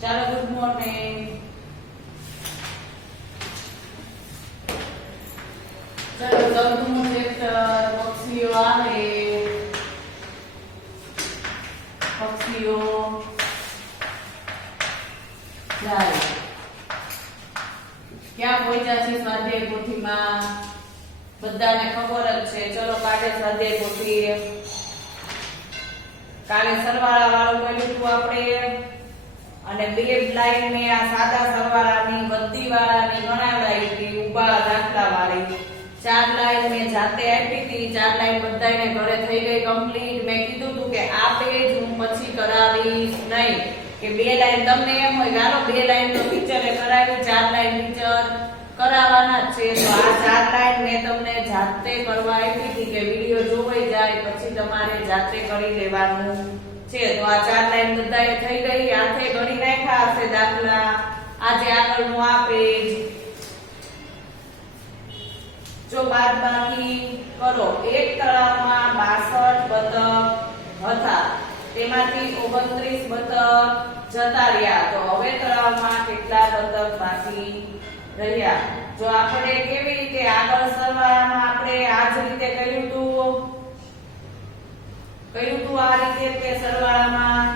ચાલો good morning. ચાલો 14મું chapter પક્ષીઓ આવે. પક્ષીઓ જાય. ક્યાં પહોંચ્યા છે સ્વાધ્યાય પોથીમાં? બધાને ખબર જ છે. ચલો કાઢે સ્વાધ્યાય પોથી. કાલે સરવાળા વાળું કર્યું હતું આપણે, અને બે લાઈન મે આ સાદા સરવાળાની બધી વાળાની ગણાવડાવી હતી, ઊભા દાખલા વાળી. 4 લાઈન મે જાતે આપી હતી. 4 લાઈન બધાને ઘરે થઈ ગઈ કમ્પ્લીટ. મેં કીધું હતું કે આ પેજ હું પછી કરાવીશ નહીં, કે 2 લાઈન તમને એમ હોય કે હાલો 2 લાઈન તો ટીચરે કરાવી, 4 લાઈન ટીચર કરાવવાના જ છે. તો આ 4 લાઈન મેં તમને જાતે કરવા આપી હતી કે વિડિયો જોવાઈ જાય પછી તમારે જાતે કરી લેવાનું છે. તો આ 4 લાઈન બધાએ થઈ ગઈ. હાથે ગણી નાખ્યા હશે દાખલા. આજે આગળનું આ પેજ. જો બાદબાકી કરો. એક તળાવમાં 62 બતક હતા, તેમાંથી 29 બતક જતા રહ્યા. તો હવે તળાવમાં કેટલા બતક બાકી રહ્યા? જો આપણે કેવી રીતે આગળ સરવાળામાં આપણે આ જ રીતે કર્યું હતું આ રીતે કે સરવાળામાં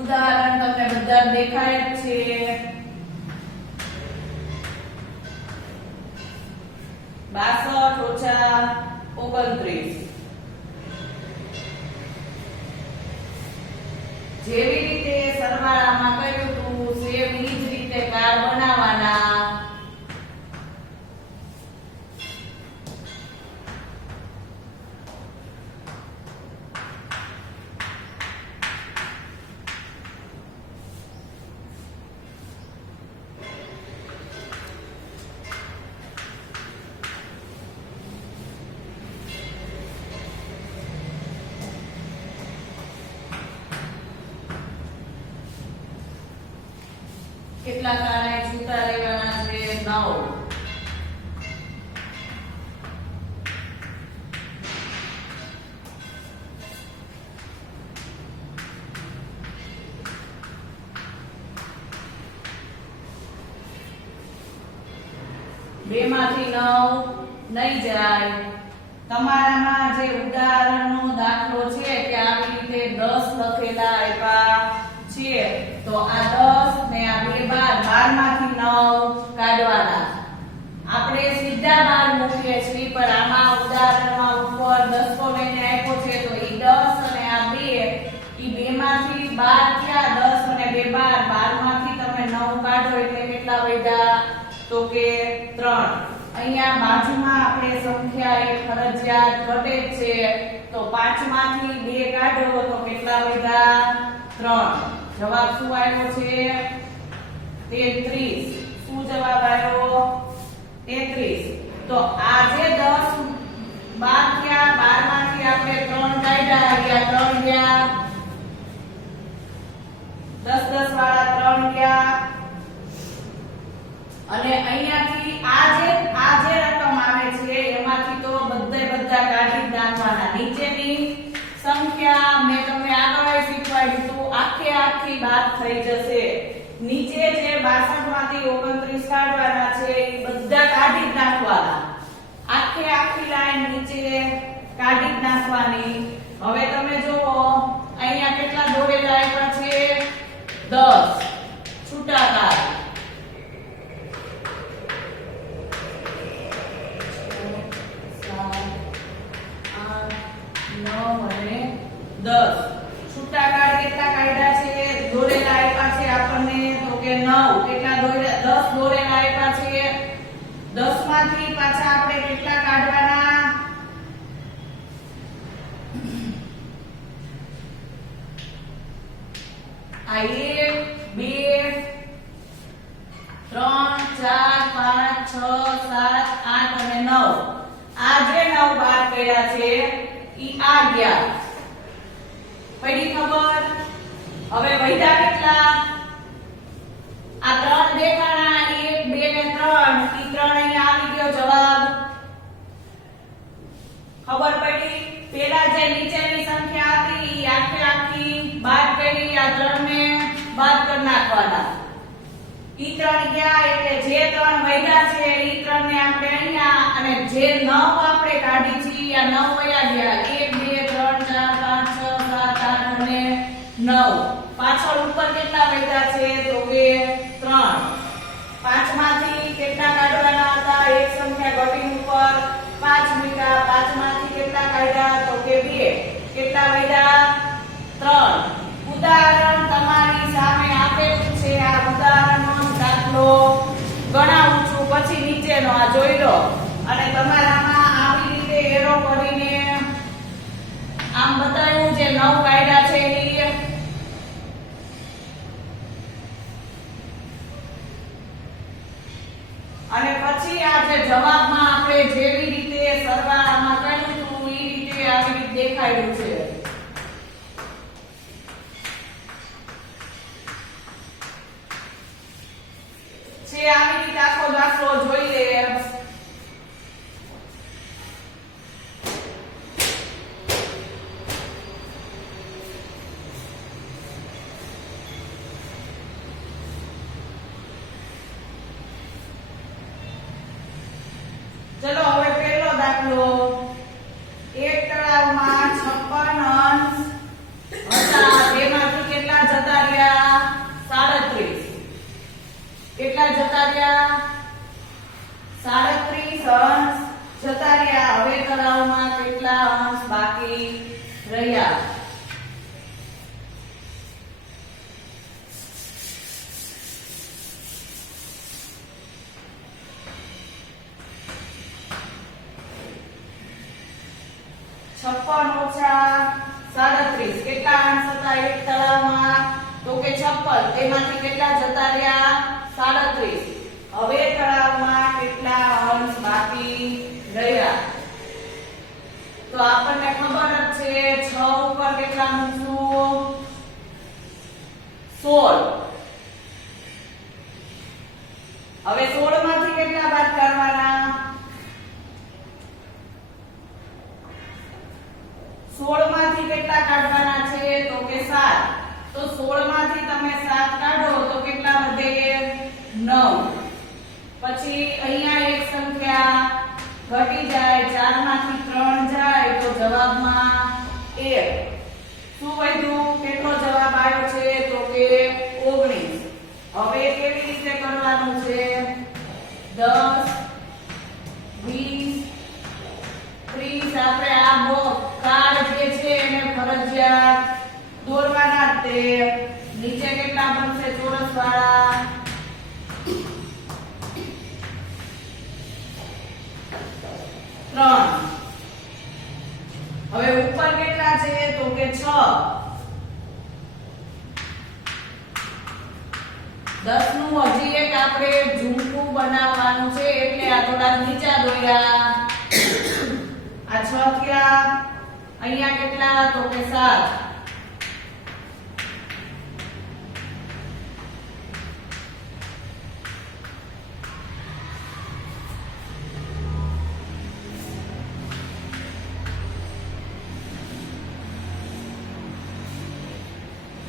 ઉદાહરણ તમને બધા દેખાય જ છે. 62 - 29. જેવી રીતે સરવાળામાં કર્યું હતું સેમ ઈ જ રીતે કાર બનાવવાના. કેટલા કારણે છૂટા રહેવાના છે? 9. બે માંથી 9 નહીં જાય. તમારામાં જે ઉદાહરણનો દાખલો છે કે આવી રીતે 10 લખેલા આપ્યા છે, તો આ 10 ને આ 2 12 માંથી 9 કાઢવાના. આપણે સીધા 12 મૂકીએ છીએ, પણ આમાં ઉદાહરણમાં ઉપર 10 લઈને આપ્યો છે, તો ઈ 10 અને આ 2 ઈ 2 માંથી 12 થયા. 10 અને 2 12. 12 માંથી તમે 9 કાઢો એટલે કેટલા વધ્યા? તો કે 3. અહીંયા બાજુમાં આપણે સંખ્યા એક ફરજિયાત ઘટે છે, તો 5 માંથી 2 કાઢો તો કેટલા વધ્યા? 3. જવાબ શું આવ્યો છે? 33. શું જવાબ આવ્યો? 33. તો આ જે 10 12 થયા, 12 માંથી આપણે 3 કાઢ્યા, ગયા 3 ગયા. 10 10 વાળા 3 ગયા. અને અહીંયાથી આ જે રકમ આવે છે એમાંથી તો બધા કાઢી નાખવાના. નીચેની સંખ્યા મેં તમને આગળ શીખવાડ્યું હતું, આખી બાદ થઈ જશે. નીચે જે 62 માંથી 29 કાઢવાના છે એ બધા કાઢી નાખવાના. આખી લાઈન નીચે કાઢી નાખવાની. હવે તમે જુઓ અહીંયા કેટલા દોરેલા આપ્યા છે? 10 છૂટા કાઢ. 9 અને 10 છૂટા કાઢ. કેટલા કાઢ્યા છે? દોરેલા આપ્યા છે આપણને તો કે 9. કેટલા દોરેલા? 10 દોરેલા આપ્યા છે. 10 માંથી પાછા આપણે કેટલા કાઢવાના? આ 1 2 3 4 5 6 7 8 અને 9. આ જે 9 બાદ કર્યા છે ઈ આ ગયા. પડી ખબર? હવે વધ્યા કેટલા? આ 3 દેખાણા, 1 2 ને 3. ઈ 3 અહીંયા આવી ગયો જવાબ. ખબર પડી? પેલા જે નીચેની સંખ્યા હતી ઈ આખી બાદ ઈ 3 ગયા એટલે જે 3 વધ્યા છે ઈ 3 ને આપણે અહીંયા અને જે 9 આપણે કાઢી છે આ 9 વયા ગયા 1 2 3 4 5 6 7 8 અને 9 પાછળ ઉપર કેટલા વધ્યા છે તો કે 3 5 માંથી કેટલા કાઢવાના હતા એક સંખ્યા ઘટીને ઉપર 5 મૂક્યા 5 માંથી કેટલા કાઢ્યા તો કે 2 કેટલા વધ્યા 3 ઉદાહરણ તમારી સામે આપેલું છે આ ઉદાહરણનો દાખલો ગણાવું છું પછી નીચેનો આ જોઈ લો અને તમારામાં આવી રીતે એરો કરીને આમ બતાવ્યું જે 9 કાઢ્યા છે એ અને પછી આ જે જવાબમાં આપણે જેવી રીતે સરવાળામાં કર્યું હતું એ રીતે આવી રીતે દેખાડ્યું છે આવી રીતે આખો દાખલો જોઈ લઈએ ચલો હવે પહેલો દાખલો એક તળાવમાં 56 અંશ હતા તેમાંથી કેટલા જતા રહ્યા 37 કેટલા જતા રહ્યા 37 અંશ જતા રહ્યા હવે તળાવમાં કેટલા અંશ બાકી રહ્યા छप्पन ओछा 37 કેટલા અંશ હતા એક તળાવમાં તો કે 56 તેમાંથી કેટલા જતા રહ્યા 37 હવે તળાવમાં કેટલા અંશ બાકી રહ્યા તો આપણને ખબર જ છે 6 ઉપર કેટલા મૂકશું 16 હવે 16 માંથી કેટલા બાદ કરવાના 16 માંથી કેટલા કાઢવાના છે તો કે 7 તો 16 માંથી તમે 7 કાઢો તો કેટલા વધે 9 પછી અહીંયા એક સંખ્યા ઘટી જાય 4 માંથી 3 જાય તો જવાબમાં 1 શું વધ્યું કેટલો જવાબ આવ્યો છે તો કે 19 હવે કેવી રીતે કરવાનું છે 10 20 30 આપણે આ કાર્ડ જે છે એને ફરજિયાત દોરવાના તે નીચે કેટલા બનશે ચોરસ વાળા 3 હવે ઉપર કેટલા છે તો કે 6 10 નું હજી એક આપણે ઝૂમકું બનાવવાનું છે એટલે આ થોડા નીચા દોર્યા આ 6 થયા અહીંયા કેટલા તો કે 7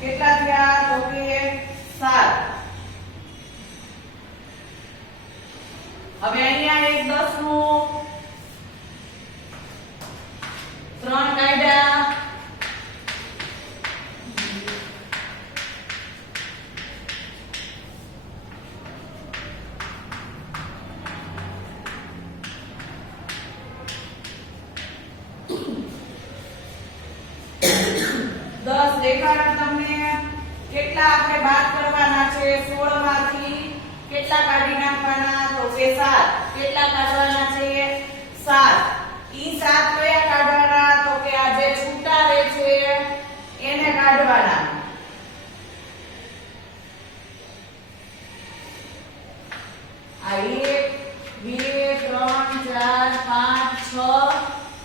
કેટલા થયા તો કે 7 હવે અહીંયા એક 10 નું 3 કાઢ્યા દેખાડા તમને કેટલા આપણે બાદ કરવાના છે 16 માંથી કેટલા કાઢી નાખવાના તો કે 7 કેટલા કાઢવાના છે 7 ઈ 7 કયા કાઢવાના તો કે આ જે છૂટા રહે છે એને કાઢવાના આ 1 2 3 4 5 6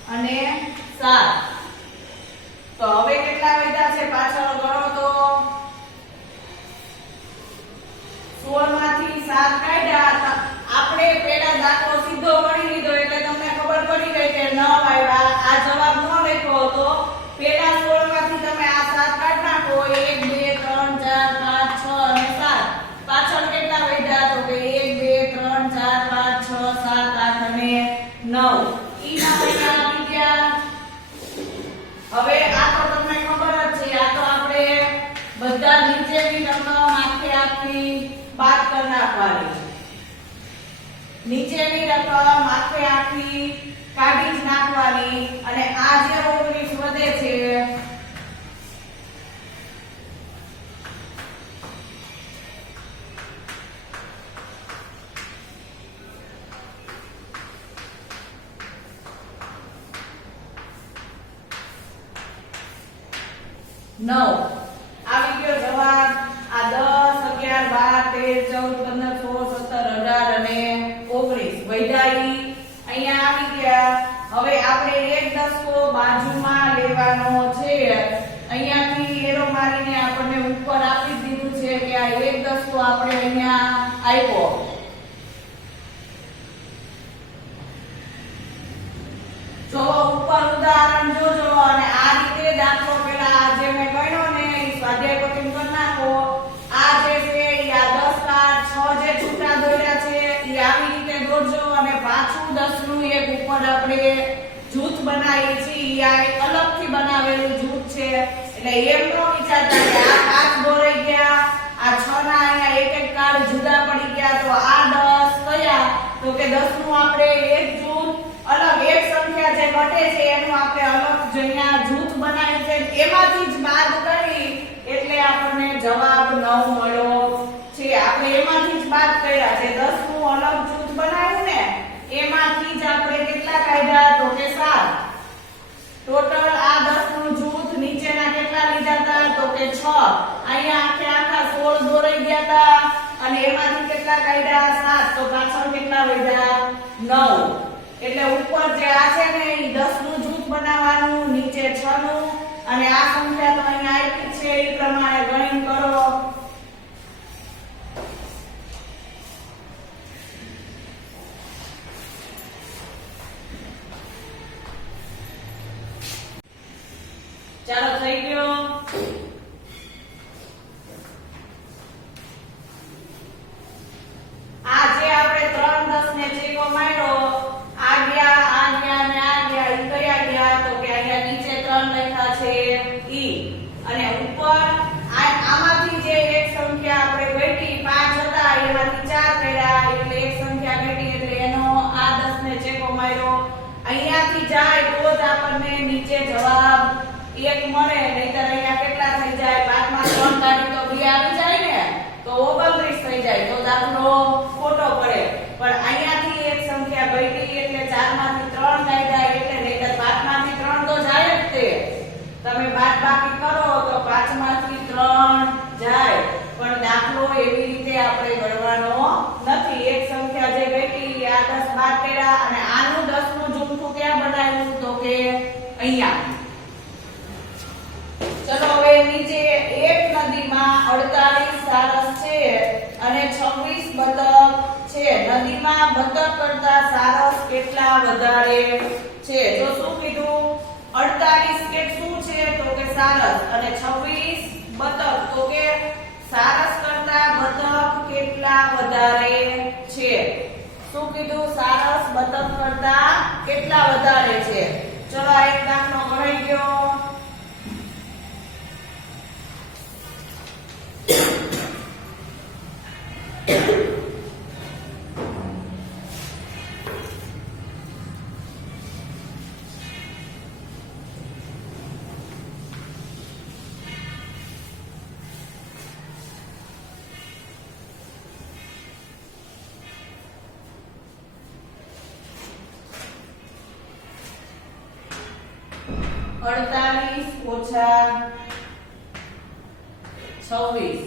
અને 7 તો હવે કેટલા વધ્યા છે પાછળ ગણો તો 16 માંથી 7 કાઢ્યા આપણે પેલા દાખલો સીધો ગણી લીધો એટલે તમને ખબર પડી ગઈ કે 9 આવ્યા આ જવાબ ન લખ્યો હતો પેલા 16 માંથી તમે આ 7 કાઢ નાખો 1 2 3 4 5 6 અને 7 પાછળ કેટલા 9 ઈ ના અહીંયા આવી ગયા. હવે આ તો તમને ખબર જ છે, આ તો આપણે બધા નીચેની રકમ આખે આખી બાદ કરી નાખવાની. નીચેની રકમ આખે આખી કાઢી જ નાખવાની અને આ જે 19 વધે છે નવ આવી ગયો જવાબ. આ 10 11 12 13 14 15 16 17 18 અને 19 વૈધાઈ અહીંયા આવી ગયા. હવે આપણે એક દસકો બાજુમાં લેવાનો છે. અહીંયાથી એરો મારીને આપણને ઉપર આપી દીધું છે કે આ એક દસકો આપણે અહીંયા આપ્યો. જો ઉપર ઉદાહરણ જોજો અને આ રીતે દાખલો પેલા જે મેં ગણ્યો ને એ સ્વાધ્યાય પોથી કરી નાખો. આ જે છે એ આ 10 કાર્ડ 6 જે છૂટા દોર્યા છે એ આવી રીતે દોરજો અને પાછું 10 નું એક ઉપર આપણે જૂથ બનાવીએ છીએ. આ એક અલગથી બનાવેલું જૂથ છે એટલે એમ ન વિચારતા કે આ 5 દોરાઈ ગયા, આ 6 ના અહીંયા એક એક કાર્ડ જુદા પડી ગયા તો આ 10 કયા, તો કે 10 નું આપણે એક જૂથ અલગ એક સંખ્યા જે ઘટે છે એનું આપણે અલગ જઈના જૂથ બનાવ્યું છે એમાંથી જ બાદ કરી એટલે આપણને જવાબ 9 મળ્યો છે. આપણે એમાંથી જ બાદ કર્યા છે. 10 નું અલગ જૂથ બનાવ્યું ને એમાંથી જ આપણે કેટલા કાઢ્યા તો કે 7. ટોટલ આ 10 નું જૂથ નીચેના કેટલા લીધા હતા તો કે 6. અહીંયા આખે આખા 16 દોરાઈ ગયા હતા અને એમાંથી કેટલા કાઢ્યા 7. તો પાછળ કેટલા વધ્યા 9. એટલે ઉપર જે આ છે ને એ 10 નું જૂથ બનાવવાનું, નીચે 6 નું અને આ સંખ્યા તો અહીંયા આપી છે એ પ્રમાણે ગણન કરો. ચાલો થઈ ગયો. આ જે આપણે 3 10 ને ચેકો માર્યો આ ગયા ને આ ગયા ઈ કયા ગયા તો કે અહીંયા નીચે 3 લખ્યા છે ઈ અને ઉપર આમાંથી જે એક સંખ્યા આપણે ઘટી 5 હતા એમાંથી 4 કર્યા એટલે એક સંખ્યા ઘટી એટલે એનો આ 10 ને ચેકો માર્યો. અહીંયાથી જાય તો જ આપણને નીચે જવાબ 1 મળે, નહીતર અહીંયા કેટલા થઈ જાય 5 માં 3 કાઢી તો 2 આવી જાય ને તો 29 થઈ જાય તો દાખલો ખોટો પડે. પણ અહીંયાથી એક સંખ્યા ઘટી એટલે 4 માંથી 3 કાઢ્યા એટલે નહીતર 5 માંથી 3 તો જાય જ તે. તમે બાદબાકી કરો તો 5 માંથી 3 જાય પણ દાખલો એવી રીતે આપણે ગણવાનો નથી. એક સંખ્યા જે ઘટી આ 10 બાદ કર્યા અને આનું 10 નું જૂથું ક્યાં બનાવ્યું તો કે અહીંયા. ચલો હવે નીચે એક નદીમાં 48 સારસ છે અને 26 બતક છે. નદીમાં બતક કરતા સારસ કેટલા વધારે છે? તો શું કીધું? 48 કે શું છે તો કે સારસ અને 26 બતક તો કે સારસ કરતા બતક કેટલા વધારે છે? શું કીધું? સારસ બતક કરતા કેટલા વધારે છે? ચલો આ એક દાખલો ગણાઈ ગયો. અડતાલીસ ઓછા 26.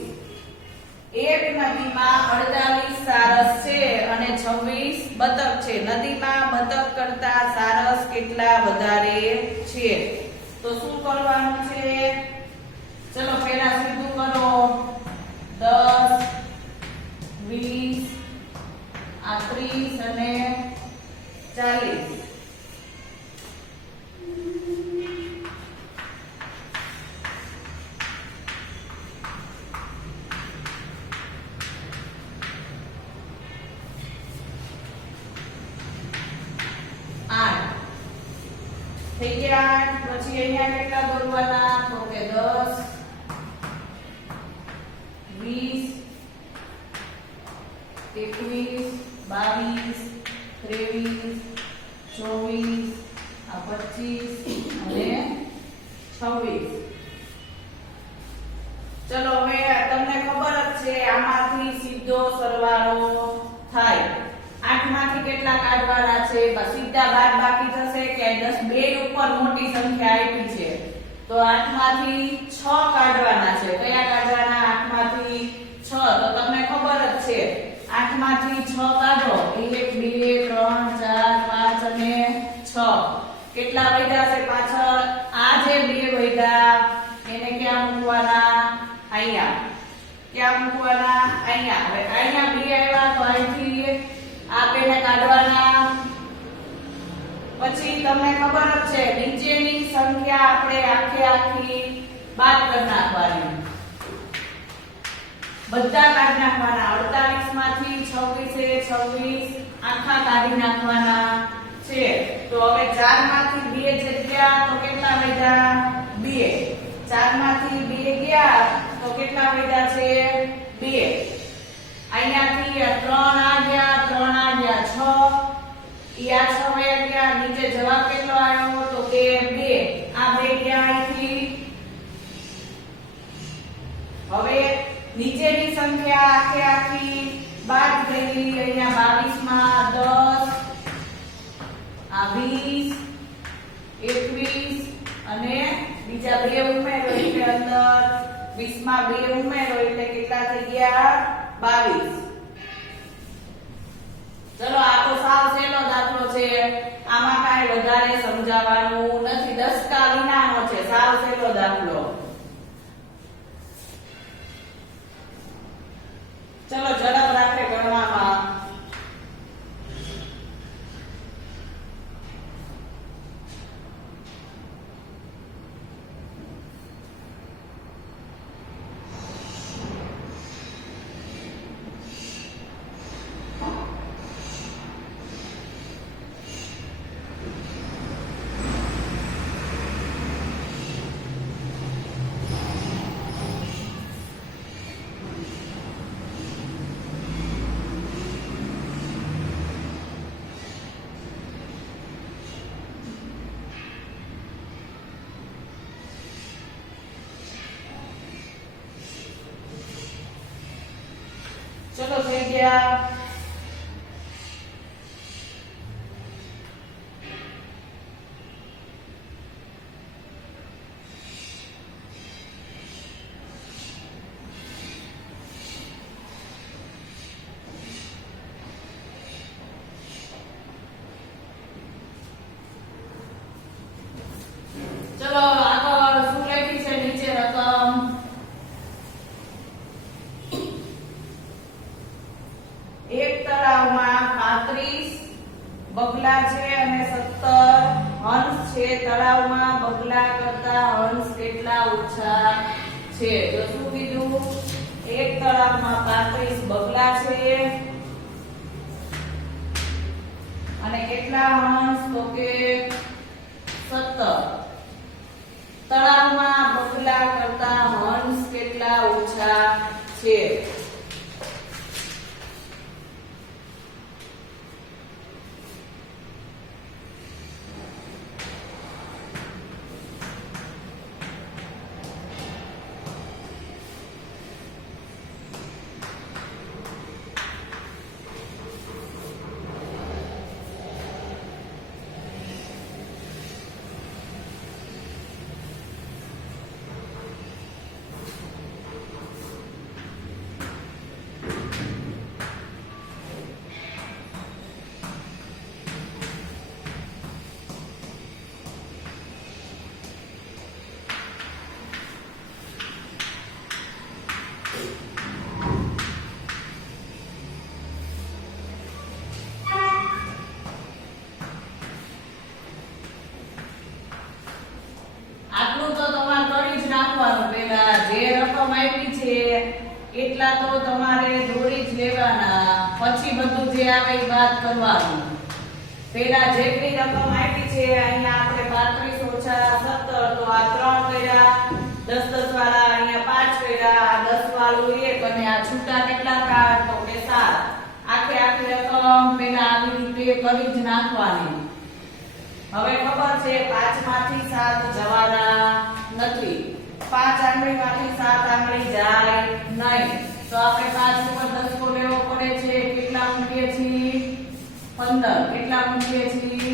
એક નદીમાં 48 સારસ છે અને 26 બતક છે. નદીમાં બતક કરતા સારસ કેટલા વધારે છે? તો શું કરવાનું છે? ચલો પહેલા સીધું કરો. 10 20 આ 30 અને 40. થઈ ગયા 8 પછી અહીંયા કેટલા દોરવાના તો કે 10 20 21 22 23 24 આ 25 અને 26 ચલો હવે તમને ખબર જ છે આમાંથી સીધો સરવાળો થાય 8 માંથી કેટલા કાઢવાના છે સીધા બાદબાકી થશે કે 10 બે ઉપર મોટી સંખ્યા આપી છે તો 8 માંથી 6 કાઢવાના છે કયા કાઢવાના 8 માંથી 6 તો તમને ખબર જ છે 8 માંથી 6 કાઢો 1 2 3 4 5 અને 6 કેટલા વધ્યા છે પાછળ આ જે બે વધ્યા એને ક્યાં મૂકવાના અહીંયા ક્યાં મૂકવાના અહીંયા હવે અહીંયા બે આવ્યા તો અહીંથી આ બેને કાઢવાના પછી તમને ખબર જ છે નીચેની સંખ્યા આપણે આખી બાદ કરી નાખવાની બધા કાઢી નાખવાના 48 માંથી 26 આખા કાઢી નાખવાના છે તો હવે 4 માંથી 2 જગ્યા તો કેટલા વધ્યા 2 4 માંથી 2 ગયા તો કેટલા વધ્યા છે 2 અહીંયાથી 3 આ ગયા 6 ઈ આ 6 વયા ગયા નીચે જવાબ કેટલો આવ્યો તો કે 2 આ 2 ગયા અહીંથી હવે નીચેની સંખ્યા આખી બાદ ગઈ અહીંયા 22 માં 10 આ 20 21 અને બીજા બે ઉમેરો એટલે અંદર 20 માં 2 ઉમેરો એટલે કેટલા થઈ ગયા 22 ચલો આ તો સાવ સહેલો દાખલો છે આમાં કાંઈ વધારે સમજાવવાનું નથી 10 કા વિનાનો છે સાવ સહેલો દાખલો ચલો ઝડપ રાખે ગણવામાં ચલો થઈ ગયા ચલો આગળ શું લખી છે નીચે રકમ એક તળાવમાં 35 બગલા છે અને 17 હંસ છે તળાવમાં બગલા કરતા હંસ કેટલા ઓછા છે તો શું કીધું એક તળાવમાં 35 બગલા છે અને કેટલા હંસ તો કે 17 તળાવમાં બગલા કરતા હંસ કેટલા ઓછા છે એટલા તો તમારે દોરી જ લેવાના, પછી બધું જે આવે એ વાત કરવાનું. પહેલા જેટલી રકમ આપી છે અહીંયા આપણે 35 ઓછા 17 તો આ 3 કર્યા 10 10 વાળા અહીંયા 5 કર્યા આ 10 વાળું 1 અને આ છૂટા કેટલા કાઢ તો કે 7 આખે આખી રકમ પેલા આવી રીતે કરી જ નાખવાની હવે ખબર છે 5 માંથી 7 જવાના નથી 5 આંગળીમાંથી 7 આંગળી જાય નહીં તો આપણે 5 ઉપર 10 કો લેવો પડે છે કેટલા મૂકીએ છીએ 15 કેટલા મૂકીએ છીએ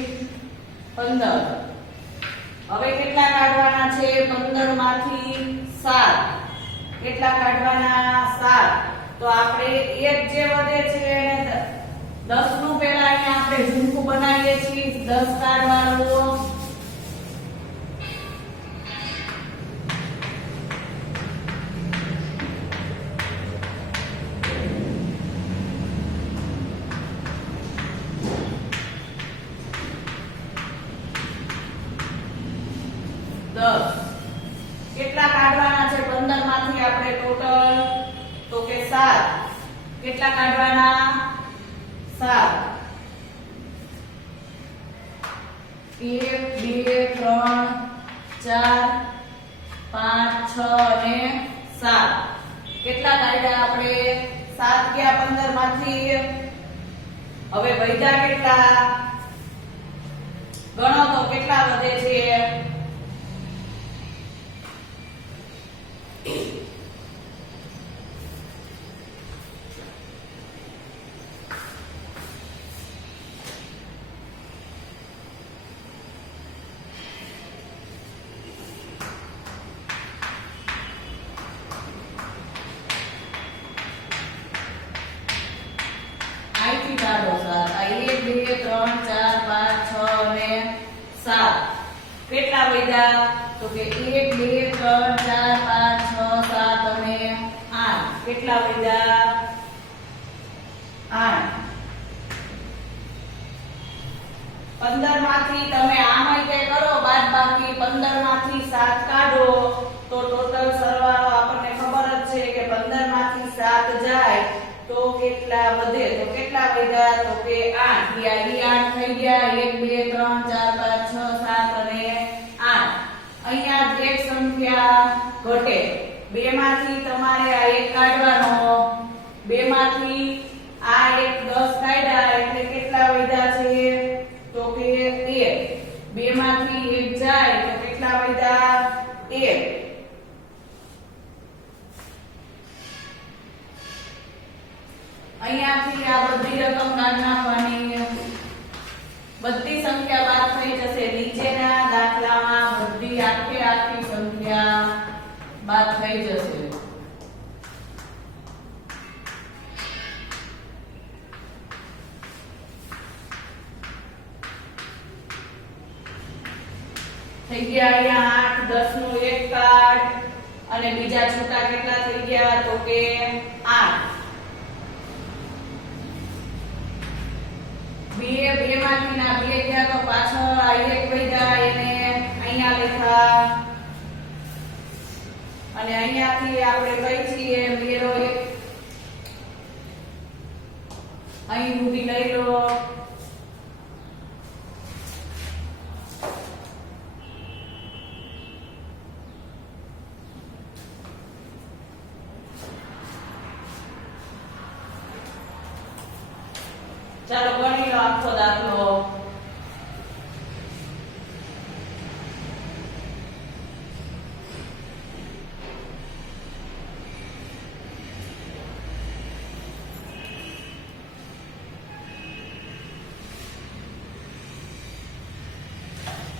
15 હવે કેટલા કાઢવાના છે 15 માંથી 7 કેટલા કાઢવાના 7 તો આપણે એક જે વધે છે એને 10 નું પહેલા અહીંયા આપણે ઝૂમકું બનાવીએ છીએ 10 કાઢવાનું 10 કેટલા કાઢવાના છે 15 માંથી આપણે ટોટલ તો કે 7 કેટલા કાઢવાના 7 1 2 3 4 5 6 અને 7 કેટલા કાઢ્યા આપણે 7 ગયા 15 માંથી હવે વધ્યા કેટલા ગણો તો કેટલા વધે છે અહીંથી કાઢો 7 આ 1 2 3 4 5 6 અને 7 કેટલા વધ્યા તો કે 1 2 3 4 5 6 7 અને 8 કેટલા વધ્યા 8 15 માંથી તમે આમ રીતે કરો બાદબાકી 15 માંથી 7 કાઢો તો ટોટલ સરવાળો આપણને ખબર જ છે કે 15 માંથી 7 જાય તો કેટલા વધે તો કેટલા વધ્યા તો કે 8 યા 8 થઈ ગયા 1 2 3 4 5 6 7 અને 8 અહીંયા એક સંખ્યા ઘટે બે માંથી તમારે આ એક કાઢવાનો બે માંથી આ એક 10 કાઢ્યા એટલે કેટલા વધ્યા છે તો કે 1 બે માંથી એક જાય તો કેટલા વધ્યા 1 અહીંયાથી આ બધી રકમ કાઢ નાખવાની બધી સંખ્યા બાદ થઈ જશે નીચેના દાખલામાં બધી આખે આખી સંખ્યા બાદ થઈ જશે થઈ ગયા અહીંયા 8 10 નું એક કાર્ડ અને બીજા છૂટા કેટલા થઈ ગયા તો કે 8 બે માંથી ના બે ગયા તો પાછળ આ એક વધ્યા એને અહીંયા લખા અને અહીંયાથી આપણે કઈ છીએ મેરો એક અહીં સુધી લઈ લો ચાલો ગણી લો આખો દાખલો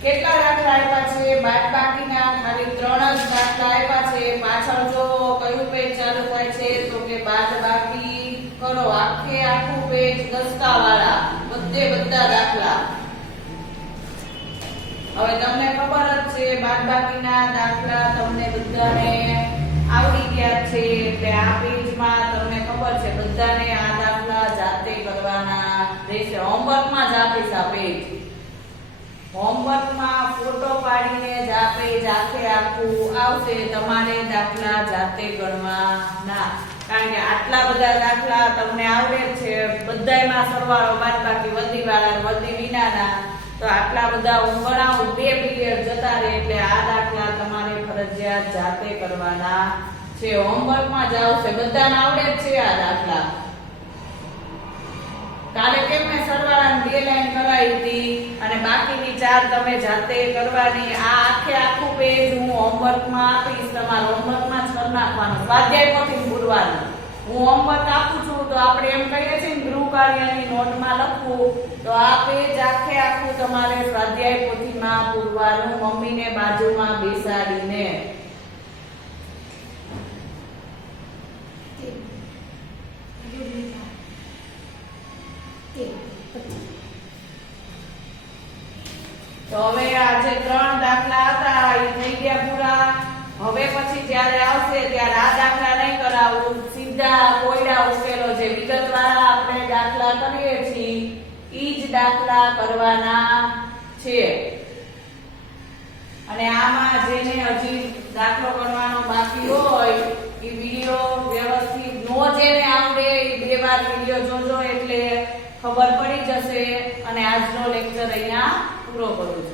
કેટલા દાખલા આપ્યા છે બાદબાકીના ખાલી 3 જ દાખલા આપ્યા છે પાછળ જો કયું પેજ ચાલુ થાય છે તો કે બાદબાકી કરો આખે આખું પેજ દસકા વાળા બધા દાખલા હવે તમને ખબર જ છે બાદબાકીના દાખલા તમને બધાને આવડી ગયા છે એટલે આ પેજમાં તમને ખબર છે બધાને આ દાખલા જાતે કરવાના રહેશે હોમવર્કમાં જ આપીશ આ પેજ હોમવર્કમાં ફોટો પાડીને જ આ પેજ આખે આખું આવશે તમારે દાખલા જાતે ગણવાના કારણ કે આટલા બધા દાખલા તમને આવડે છે બધાયમાં સરવાળો બાદબાકી વધી વાળા વધી વિનાના તો આટલા બધા હું ગણાવું 2 પીરિયડ જતા રહે એટલે આ દાખલા તમારે ફરજિયાત જાતે કરવાના છે. હોમવર્કમાં જ આવશે, બધાને આવડે જ છે આ દાખલા. કાલે કેમ મેં સરવાળાની 2 લાઈન કરાવી હતી અને બાકીની 4 તમે જાતે કરવાની. આ આખું પેજ હું હોમવર્કમાં આપીશ, તમારે હોમવર્કમાં જ કરી નાખવાનું, સ્વાધ્યાય પોથી પૂરવાનું. હું હોમવર્ક આપું છું તો આપણે એમ કહીએ છીએ ને ગૃહ કાર્યની નોટમાં લખવું, તો આ પેજ આખું તમારે સ્વાધ્યાય પોથીમાં પૂરવાનું, મમ્મીને બાજુમાં બેસાડીને. તો હવે આ જે 3 દાખલા હતા એ થઈ ગયા પૂરા. હવે પછી જ્યારે આવશે ત્યારે આ દાખલા નહીં કરાવું, સીધા કોયડા ઉકેલો જે વિગતવાર આપણે દાખલા કરીએ છીએ ઈ જ દાખલા કરવાના છે. અને આમાં જેને હજી દાખલો કરવાનો બાકી હોય એ વિડિયો વ્યવસ્થિત નો જેને આવડે એ 2 વાર વિડિયો જોજો એટલે ખબર પડી જશે. અને આજનો લેક્ચર અહીંયા પૂરો કરું છું.